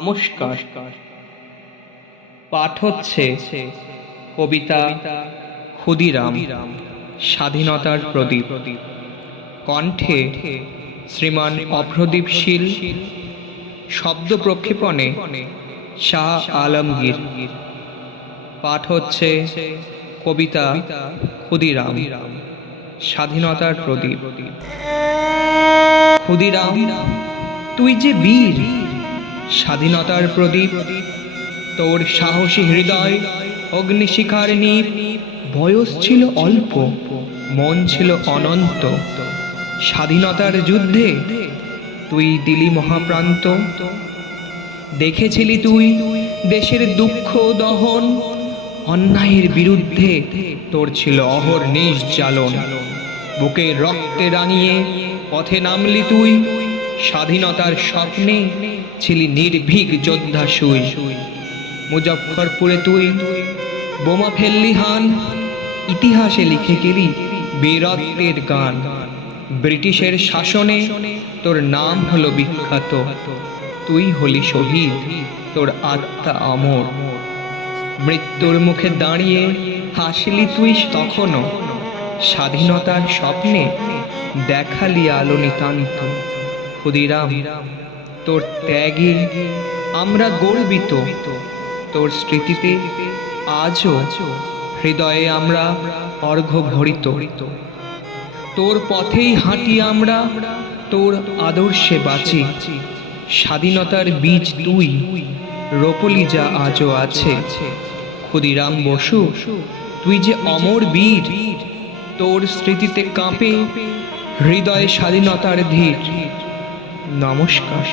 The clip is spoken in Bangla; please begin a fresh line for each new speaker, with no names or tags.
নমস্কার। পাঠ হচ্ছে কবিতা ক্ষুদিরাম, স্বাধীনতার প্রদীপ। কণ্ঠে শ্রীমান অভ্রদীপ শীল, শব্দ প্রক্ষেপণে শাহ আলমগীর। পাঠ হচ্ছে কবিতা ক্ষুদিরাম, স্বাধীনতার প্রদীপ। ক্ষুদিরাম, তুই যে বীর স্বাধীনতার প্রদীপ, তোর সাহসী হৃদয়, অগ্নিশিখার নীপ বয়স ছিল অল্প, মন ছিল অনন্ত। স্বাধীনতার যুদ্ধে তুই দিলি মহাপ্রান্ত, দেখেছিলি তুই দেশের দুঃখ, দহন, অন্যায়ের বিরুদ্ধে তোর ছিল অহর জ্বালন বুকে রক্তে রাঙিয়ে পথে নামলি তুই স্বাধীনতার স্বপ্নে ছিলি নির্ভীক যোদ্ধা শুই মুজফ্ফরপুরে তুই বোমা ফেললি হান, ইতিহাসে লিখে গেলি বীরত্বের গান। ব্রিটিশের শাসনে তোর নাম হলো বিখ্যাত, তুই হলি শহীদ, তোর আত্মা অমর। মৃত্যুর মুখে দাঁড়িয়ে হাসিলি তুই তখনও, স্বাধীনতার স্বপ্নে দেখালি আলো নিতান্ত। ক্ষুদিরাম, তোর ত্যাগে আমরা গর্বিত। তোর স্মৃতিতে আজও হৃদয়ে আমরা অর্ঘ ভরিত তোর পথেই হাঁটি আমরা, তোর আদর্শে বাঁচি। স্বাধীনতার বীজ তুই, রোপলি যা আজও আছে। ক্ষুদিরাম বসু, তুই যে অমর বীর, তোর স্মৃতিতে কাঁপে হৃদয়ে স্বাধীনতার ধীর। নমস্কার।